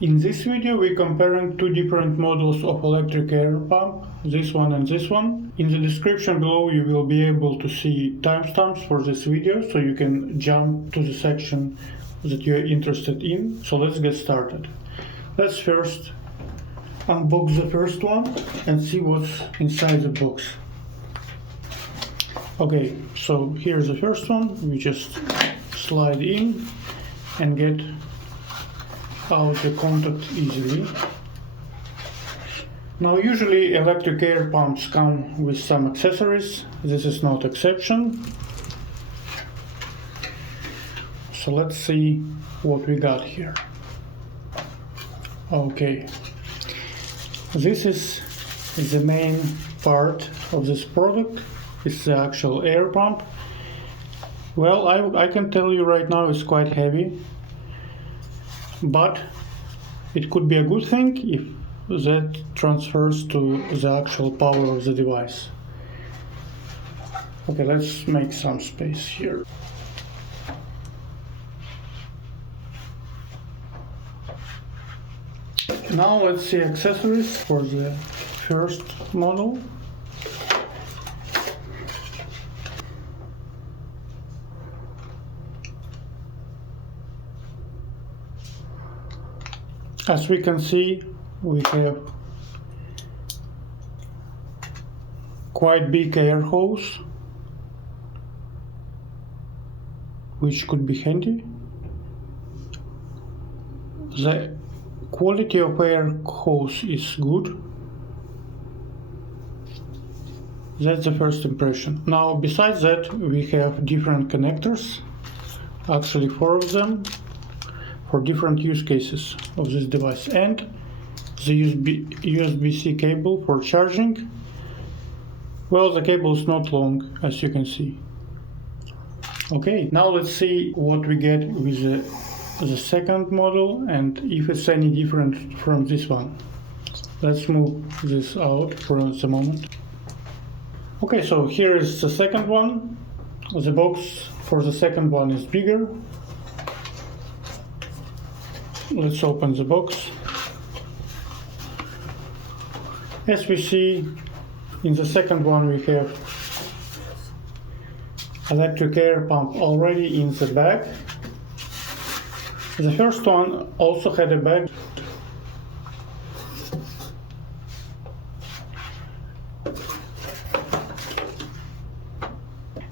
In this video we're comparing two different models of electric air pump, this one and this one. In the description below you will be able to see timestamps for this video, so you can jump to the section that you're interested in. So let's get started. Let's first unbox the first one and see what's inside the box. Okay, so here's the first one. We just slide in and get out the contact easily. Now usually electric air pumps come with some accessories. This is not exception. So let's see what we got here. Okay, this is the main part of this product. It's the actual air pump. Well, I can tell you right now it's quite heavy, but it could be a good thing if that transfers to the actual power of the device. Okay, let's make some space here. Now let's see accessories for the first model. As we can see, we have quite big air hose, which could be handy. The quality of air hose is good. That's the first impression. Now, besides that, we have different connectors, actually 4 of them, for different use cases of this device, and the USB-C cable for charging. Well, the cable is not long, as you can see. Okay, now let's see what we get with the second model and if it's any different from this one. Let's move this out for the moment. Okay, so here is the second one. The box for the second one is bigger. Let's open the box. As we see, in the second one we have electric air pump already in the bag. The first one also had a bag.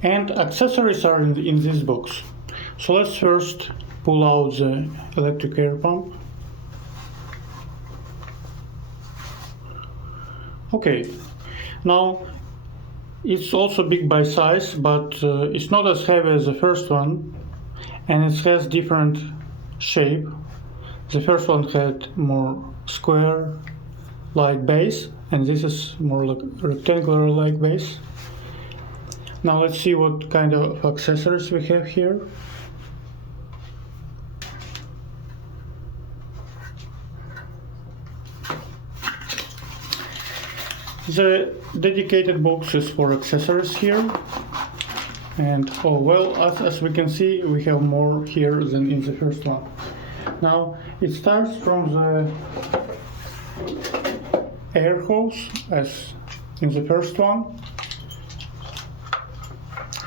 And accessories are in this box. So let's first pull out the electric air pump. Okay, now it's also big by size, but it's not as heavy as the first one, and it has different shape. The first one had more square-like base, and this is more like rectangular-like base. Now let's see what kind of accessories we have here. The dedicated boxes for accessories here, and oh well, as we can see, we have more here than in the first one. Now it starts from the air hose as in the first one,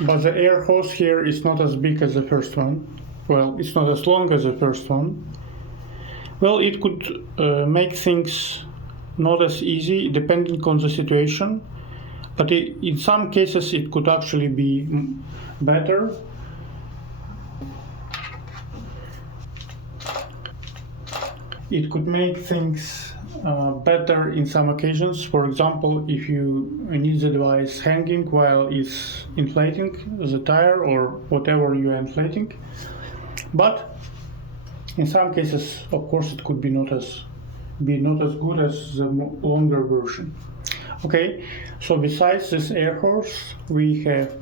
but the air hose here is not as big as the first one. Well, it's not as long as the first one. Well, it could make things not as easy depending on the situation, but in some cases it could actually be better. It could make things better in some occasions. For example, if you need the device hanging while it's inflating the tire or whatever you are inflating. But in some cases, of course, it could be not as good as the longer version. Okay, so besides this air hose, we have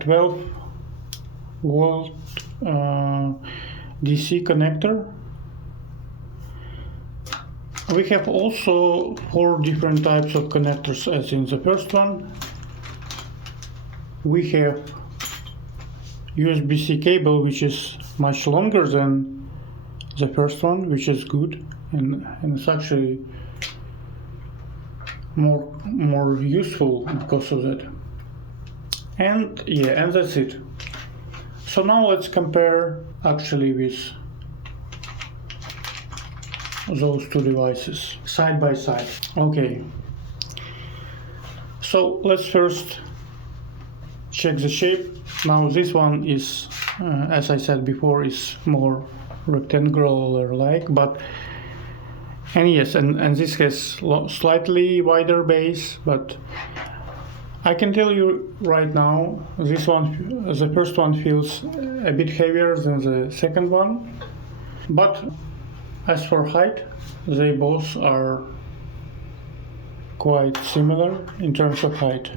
12 volt DC connector. We have also 4 different types of connectors as in the first one. We have USB-C cable, which is much longer than the first one, which is good, and it's actually more useful because of that. And yeah, and that's it. So now let's compare actually with those two devices side by side. Okay, so let's first check the shape. Now this one is, as I said before, is more rectangular like, and yes, and this has slightly wider base, but I can tell you right now, this one, the first one feels a bit heavier than the second one, but as for height, they both are quite similar in terms of height.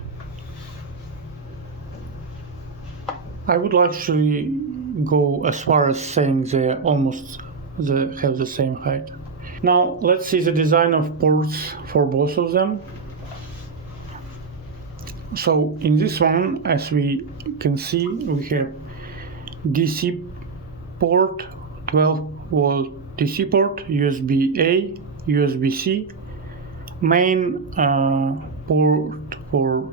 I would actually go as far as saying they have the same height. Now let's see the design of ports for both of them. So in this one, as we can see, we have DC port, 12 volt DC port, USB-A, USB-C, main port for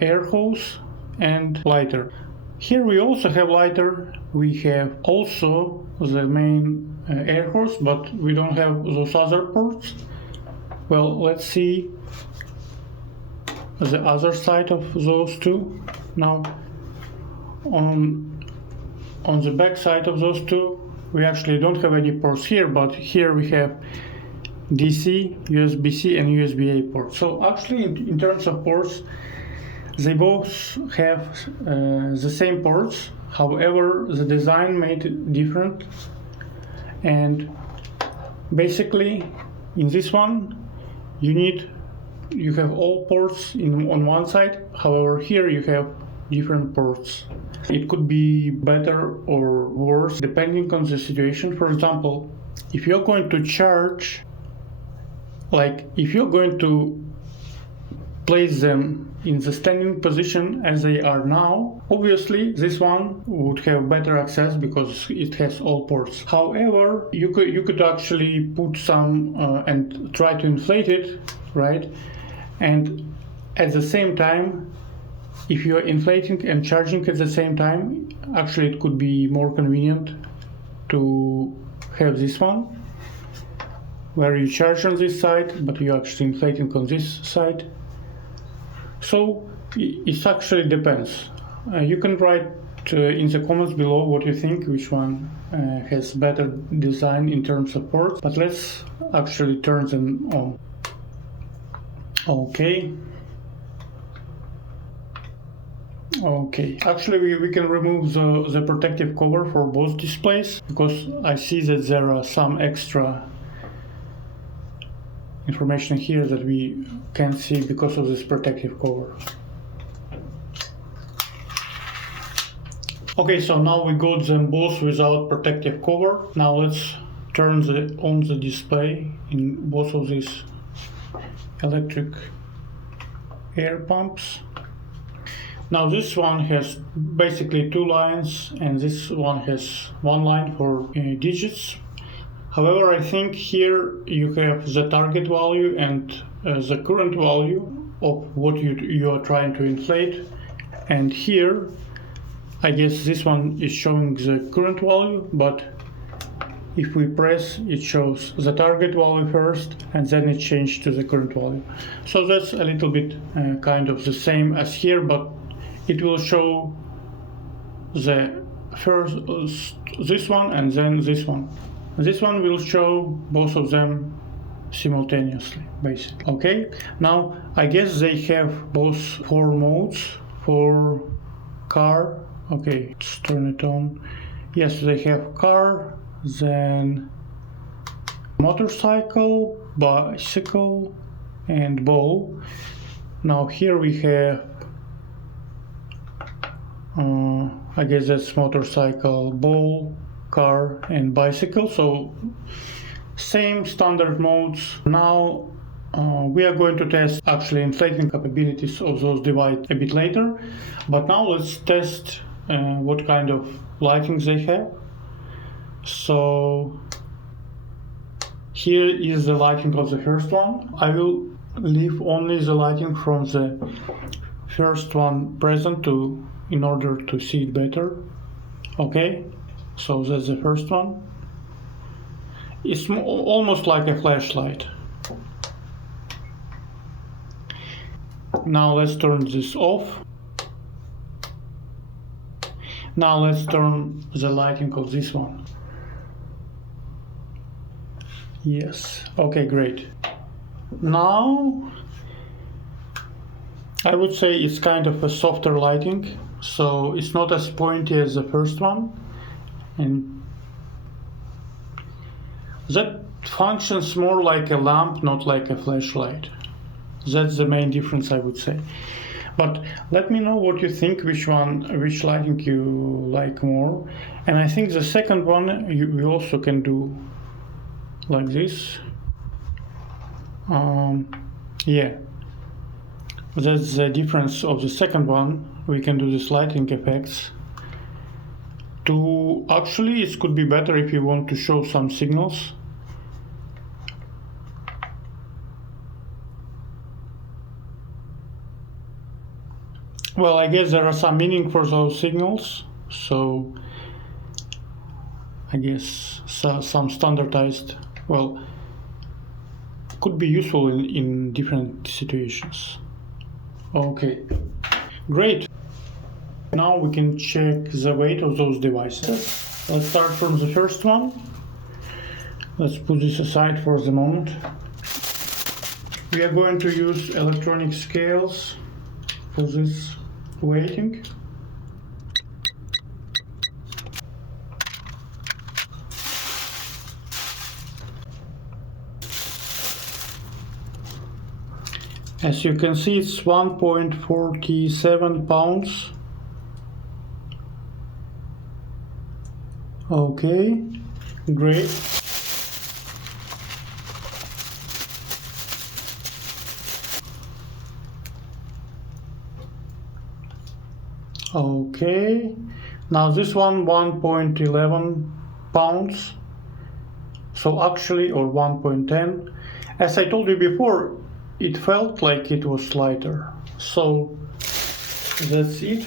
air hose, and lighter. Here we also have lighter, we have also the main air hose, but we don't have those other ports. Well, let's see the other side of those two. Now on the back side of those two, we actually don't have any ports here, but here we have DC, USB-C and USB-A ports. So actually in terms of ports, they both have the same ports, however the design made it different. And basically in this one you have all ports on one side, however here you have different ports. It could be better or worse depending on the situation. For example, if you're going to charge, like if you're going to place them in the standing position as they are now, obviously this one would have better access because it has all ports. However, you could actually put some and try to inflate it, right? And at the same time, if you are inflating and charging at the same time, actually it could be more convenient to have this one, where you charge on this side, but you're actually inflating on this side. So it actually depends. You can write in the comments below what you think, which one has better design in terms of ports. But let's actually turn them on. Okay. Actually we can remove the protective cover for both displays, because I see that there are some extra information here that we can't see because of this protective cover. Okay, so now we got them both without protective cover. Now let's turn on the display in both of these electric air pumps. Now this one has basically two lines, and this one has one line for digits. However, I think here you have the target value and the current value of what you are trying to inflate. And here, I guess this one is showing the current value, but if we press, it shows the target value first, and then it changed to the current value. So that's a little bit kind of the same as here, but it will show the first this one and then this one. This one will show both of them simultaneously, basically. Okay, now I guess they have both 4 modes for car. Okay, let's turn it on. Yes, they have car, then motorcycle, bicycle, and ball. Now here we have I guess that's motorcycle, ball, car, and bicycle. So same standard modes. Now we are going to test actually inflating capabilities of those devices a bit later, but now let's test what kind of lighting they have. So Here is the lighting of the first one. I will leave only the lighting from the first one present in order to see it better. Okay, so that's the first one. It's almost like a flashlight. Now let's turn this off. Now let's turn the lighting of this one. Yes, okay, great. Now I would say it's kind of a softer lighting, so it's not as pointy as the first one, and that functions more like a lamp, not like a flashlight. That's the main difference, I would say. But let me know what you think, which lighting you like more. And I think the second one we also can do like this. Yeah, that's the difference of the second one. We can do this lighting effects. Actually, it could be better if you want to show some signals. Well, I guess there are some meaning for those signals, so I guess some standardized, well, could be useful in different situations. Okay, great. Now we can check the weight of those devices. Let's start from the first one. Let's put this aside for the moment. We are going to use electronic scales for this weighting. As you can see, it's 1.47 pounds. Okay, great. Okay, now this one 1.11 pounds, so actually, or 1.10. As I told you before, it felt like it was lighter, so that's it.